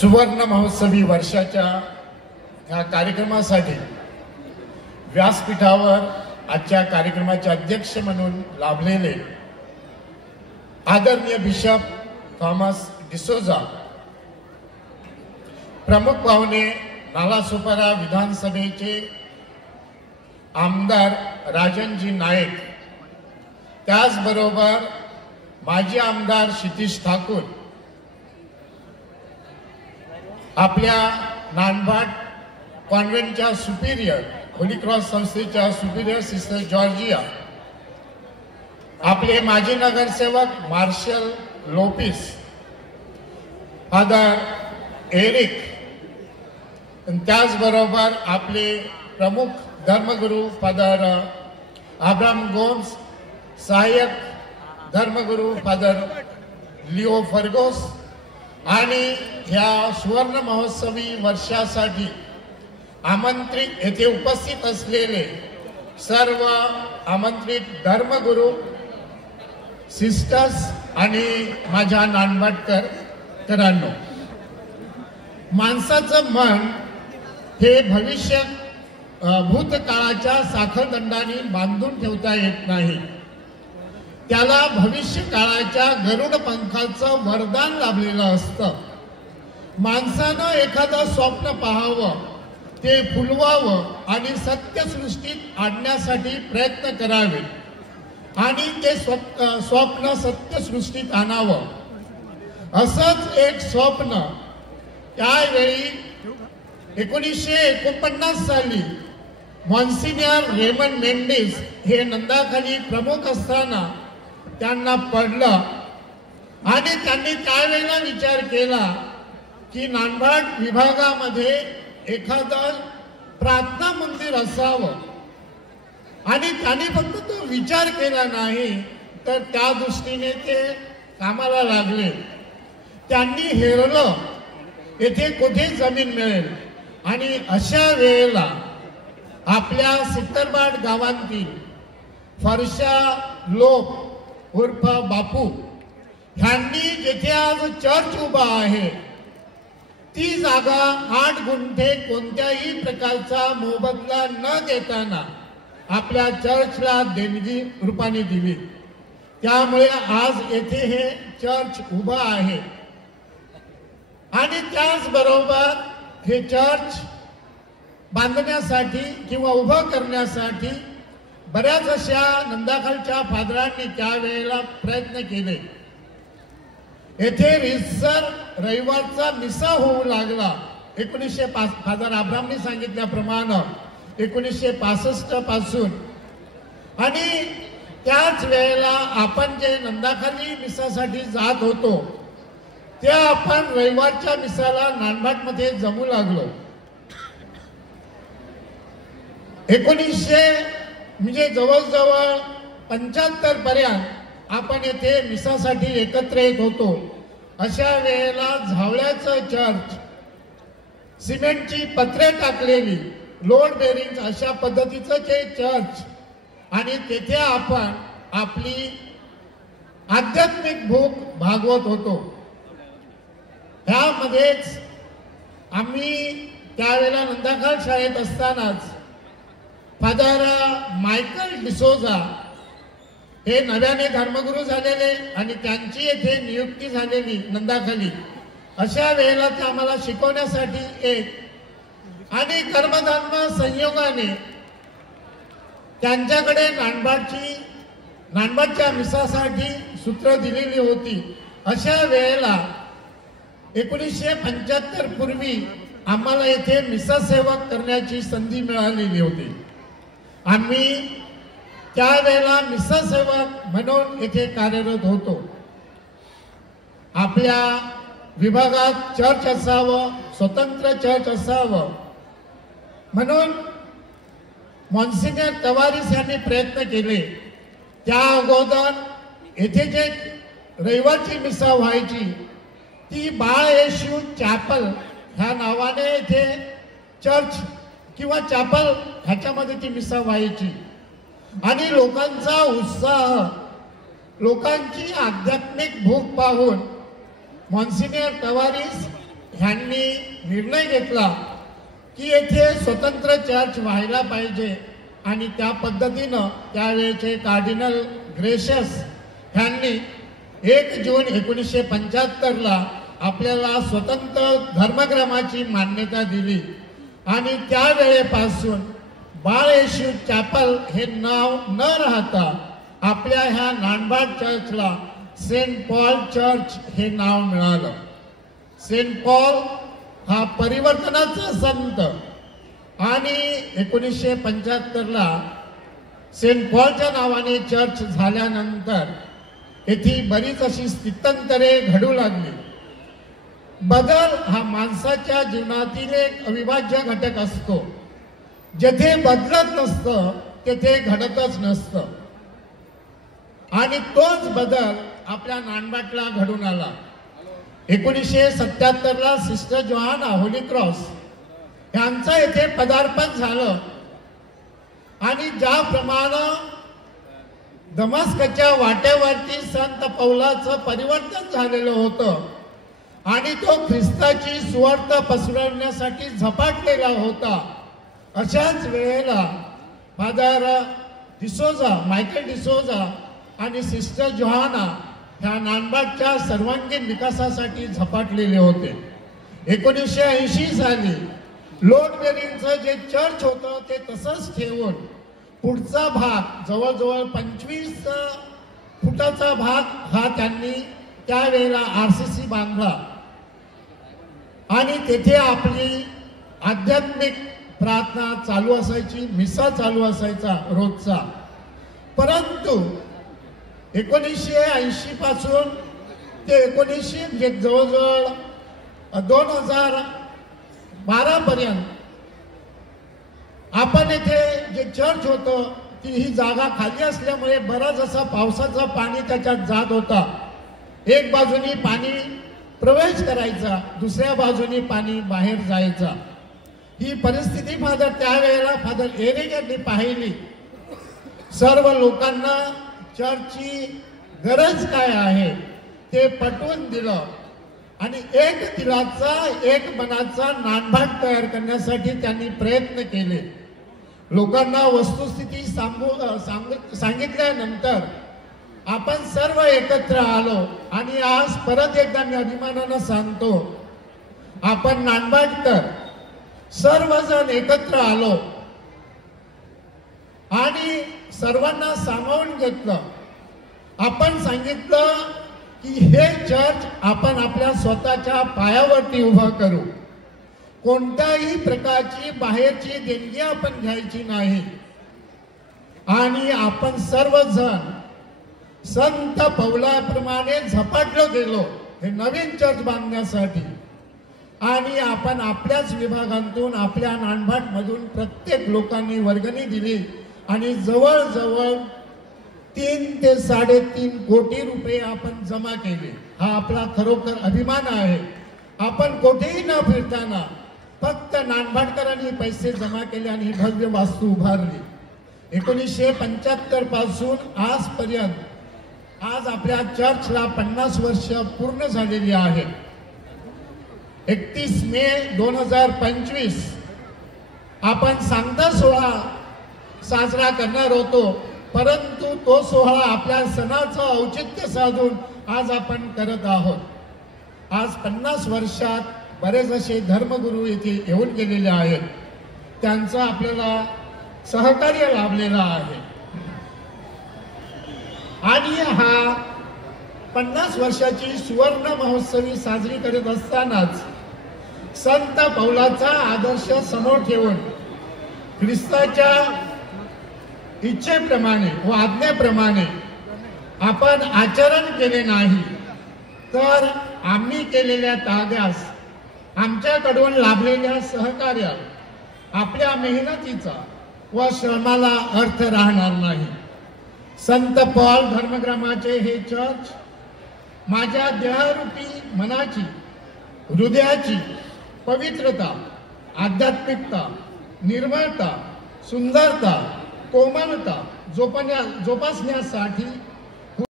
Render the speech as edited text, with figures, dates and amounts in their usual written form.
सुवर्ण महोत्सवी वर्षाच्या या कार्यक्रमासाठी व्यासपीठावर आजच्या कार्यक्रमाचे अध्यक्ष म्हणून लाभलेले आदरणीय बिशप थॉमस डिसोजा, प्रमुख पाहुणे नालासोपारा विधानसभेचे आमदार राजनजी नाईक, त्याचबरोबर माजी आमदार क्षितिज ठाकूर, आपल्या नानभाट कॉन्व्हेंटच्या सुपिरियर होली क्रॉस संस्थेच्या सुपिरियर सिस्टर जॉर्जिया, आपले माजी नगरसेवक मार्शल लोपिस, फादर एरिक, त्याचबरोबर आपले प्रमुख धर्मगुरू फादर अब्राहम गोम्स, सहाय्यक धर्मगुरू फादर लिओ फर्गोस आणि ह्या सुवर्ण महोत्सवी वर्षासाठी आमंत्रित येथे उपस्थित असलेले सर्व आमंत्रित धर्मगुरू, सिस्टर्स आणि माझ्या नानभाटकरांनो, माणसाचं मन हे भविष्य भूतकाळाच्या साखळदंडाने बांधून ठेवता येत नाही. त्याला भविष्य काळाच्या गरुड पंखाचं वरदान लाभलेलं असतं. माणसानं एखादं स्वप्न पाहावं, ते फुलवावं आणि सत्यसृष्टीत आणण्यासाठी प्रयत्न करावे आणि ते स्वप्न सत्यसृष्टीत आणावं. असंच एक स्वप्न त्यावेळी 1949 साली मॉन्सिनियर रेमन मेंडिस हे नंदाखाली प्रमुख असताना त्यांना पडलं आणि त्यांनी त्यावेळेला विचार केला की नानभाट विभागामध्ये एखादं प्रार्थना मंदिर असावं. आणि त्यांनी फक्त तो विचार केला नाही तर त्या दृष्टीने ते कामाला लागले. त्यांनी हेरलं येथे कुठे जमीन मिळेल आणि अशा वेळेला आपल्या सित्तरबाड गावांतील फरशा लोक उर्फ बापू ह्यांनी जिथे आज चर्च उभा आहे ती जागा 8 गुंठे कोणत्याही प्रकारचा मोबदला न देताना आपल्या चर्चला देणगी रूपाने दिली. त्यामुळे आज येथे हे चर्च उभा आहे. आणि त्याचबरोबर हे चर्च बांधण्यासाठी किंवा उभं करण्यासाठी बऱ्याच अशा नंदाखालच्या फादरांनी त्यावेळेला प्रयत्न केले. येथे रितसर रविवारचा मिसा होऊ लागला. 1905 फादर अब्राहमने सांगितल्याप्रमाणे 1965 पासून. आणि त्याच वेळेला आपण जे नंदाखाली मिसासाठी जात होतो त्या आपण रविवारच्या मिसाला नानभाटमध्ये जमू लागलो. 1900 म्हणजे जवळजवळ 75 पर्यंत आपण येथे मिसासाठी एकत्र येत होतो. अशा वेळेला झावळ्याचं चर्च, सिमेंटची पत्रे टाकलेली लोड बेरिंग अशा पद्धतीचं ते चर्च, आणि तेथे आपण आपली आध्यात्मिक भूक भागवत होतो. ह्यामध्येच आम्ही त्यावेळेला नंदाखाल शाळेत असतानाच फादर मायकल डिसोजा हे नव्याने धर्मगुरू झालेले आणि त्यांची येथे नियुक्ती झालेली नंदाखाली. अशा वेळेला ते आम्हाला शिकवण्यासाठी येत आणि कर्मधर्म संयोगाने त्यांच्याकडे नानभाटच्या मिसासाठी सूत्र दिलेली होती. अशा वेळेला 1975 पूर्वी आम्हाला येथे मिसा सेवक करण्याची संधी मिळालेली होती. आम्ही त्यावेळेला मिसा सेवक म्हणून येथे कार्यरत होतो. आपल्या विभागात चर्च असावं, स्वतंत्र चर्च असावं म्हणून मॉन्सिनियर तवारीस यांनी प्रयत्न केले. त्या अगोदर येथे जे रविवारची मिसा व्हायची ती बाळ येशू चॅपल ह्या नावाने येथे चर्च किंवा चॅपल ह्याच्यामध्ये ती मिसा व्हायची. आणि लोकांचा उत्साह, लोकांची आध्यात्मिक भूक पाहून मॉन्सिनियर तवारीस ह्यांनी निर्णय घेतला की येथे स्वतंत्र चर्च व्हायला पाहिजे आणि त्या पद्धतीनं त्यावेळेचे कार्डिनल ग्रेशियस यांनी 1 जून 1975ला आपल्याला स्वतंत्र धर्मग्रामाची मान्यता दिली आणि त्यावेळेपासून बाळ येशू चॅपल हे नाव न राहता आपल्या ह्या नांदबाड चर्चला सेंट पॉल चर्च हे नाव मिळालं. सेंट पॉल हा परिवर्तनाचा संत आणि 1975ला सेंट पॉलच्या नावाने चर्च झाल्यानंतर येथे बरीच अशी स्थित्यंतरे घडू लागली. बदल हा माणसाच्या जीवनातील एक अविभाज्य घटक असतो. जेथे बदलत नसतं तेथे घडतच नसतं आणि तोच बदल आपल्या नांदबाडला घडून आला. 1977ला सिस्टर जोहाना होली क्रॉस यांचं येथे पदार्पण झालं आणि ज्याप्रमाणे दमस्कच्या वाटेवरती संत पौलाचं परिवर्तन झालेलं होतं आणि तो ख्रिस्ताची सुवार्थ पसरवण्यासाठी झपाटलेला होता, अशाच वेळेला फादर डिसोजा, मायकेल डिसोजा आणि सिस्टर जोहाना ह्या नांदबाडच्या सर्वांगीण विकासासाठी झपाटलेले होते. 1980 साली लोटबेरींचं जे चर्च होतं ते तसंच ठेवून पुढचा भाग जवळजवळ 25 फुटाचा भाग हा त्यांनी त्यावेळेला RCC बांधला आणि तेथे आपली आध्यात्मिक प्रार्थना चालू असायची, मिसा चालू असायचा रोजचा. परंतु 1980 पासून ते 19 म्हणजे जवळजवळ 2012 पर्यंत आपण येथे जे चर्च होतं ती ही जागा खाली असल्यामुळे बराच असा पावसाचं पाणी त्याच्यात जात होता. एक बाजूनी पाणी प्रवेश करायचा, दुसऱ्या बाजूनी पाणी बाहेर जायचा. ही परिस्थिती त्यावेळेला फादर एरिक यांनी पाहिली. सर्व लोकांना चर्चची गरज काय आहे ते पटवून दिलं आणि एक दिलाचा एक मनाचा नांदबाड तयार करण्यासाठी त्यांनी प्रयत्न केले. लोकांना वस्तुस्थिती सांगितल्यानंतर आपण सर्व एकत्र आलो आणि आज परत एकदा मी अभिमानानं सांगतो, आपण नांदबाडकर सर्वजण एकत्र आलो आणि सर्वांना सामावून घेतलं. आपण सांगितलं की हे चर्च आपण आपल्या स्वतःच्या पायावरती उभं करू. कोणत्याही प्रकारची बाहेरची देणगी आपण घ्यायची नाही आणि आपण सर्वजण संत पौलाप्रमाणे झपाटलो गेलो हे नवीन चर्च बांधण्यासाठी. आणि आपण आपल्याच विभागांतून आपल्या नांदबाडमधून प्रत्येक लोकांनी वर्गणी दिली आणि जवळजवळ 3 ते 3.5 कोटी रुपये आपण जमा केले. हा आपला खरोखर अभिमान आहे. आपण कोठेही न फिरताना फक्त नांदबाडकरांनी पैसे जमा केले आणि भव्य वास्तू उभारली. 1975 पासून आजपर्यंत आज आपल्या चर्चला 50 वर्ष पूर्ण झालेली आहेत. 31 मे 2025 आपण सांगता सोहळा साजरा करणार होतो, परंतु तो सोहळा आपल्या सणाचं औचित्य साधून आज आपण करत आहोत. आज 50 वर्षात बरेच असे धर्मगुरू येथे येऊन गेलेले आहेत. त्यांचं आपल्याला सहकार्य लाभलेलं आहे आणि हा 50 वर्षाची सुवर्ण महोत्सवी साजरी करत असतानाच संत पौलाचा आदर्श समोर ठेवून ख्रिस्ताच्या इच्छेप्रमाणे व आज्ञेप्रमाणे आपण आचरण केले नाही तर आम्ही केलेल्या त्यागास, आमच्याकडून लाभलेल्या सहकार्य, आपल्या मेहनतीचा व श्रमाला अर्थ राहणार नाही. संत पॉल धर्मग्रामाचे हे चर्च माझ्या देहरूपी मनाची, हृदयाची पवित्रता, आध्यात्मिकता, निर्मळता, सुंदरता, कोमलता जोपासण्यासाठी